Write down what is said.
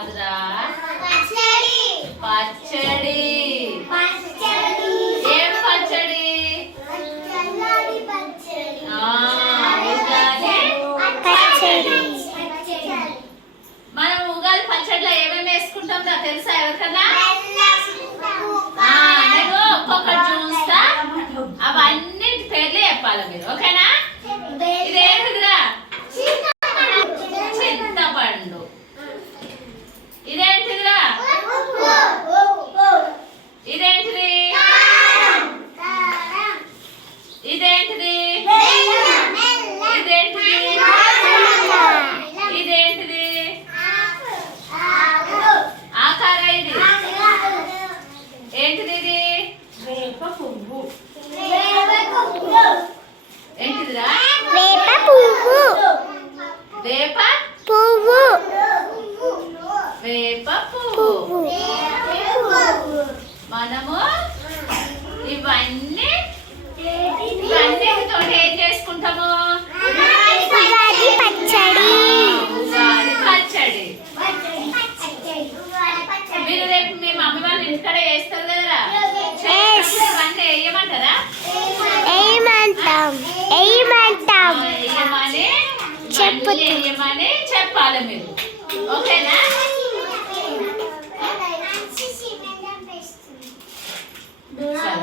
కాదురా. పచ్చడి. పచ్చడి. ఏం పచ్చడి? మనం ఉగాది పచ్చడిలో ఏమేమి వేసుకుంటాం తెలుసా ఎవరికన్నా? ఆ, నేను ఒక్కొక్కటి చూస్తా. అవన్నీ పేర్లు చెప్పాలి మీరు ఓకేనా మనము ఇవన్నీ ఇవన్నిటితో ఏం చేసుకుంటాము? పచ్చడి. మీరు రేపు మీ మమ్మీ వాళ్ళ ఇంటికాడ వేస్తారు కదరా? ఇవన్నీ వేయమంటారా? చెప్పాలి మీరు. ఓకేనా? Sério.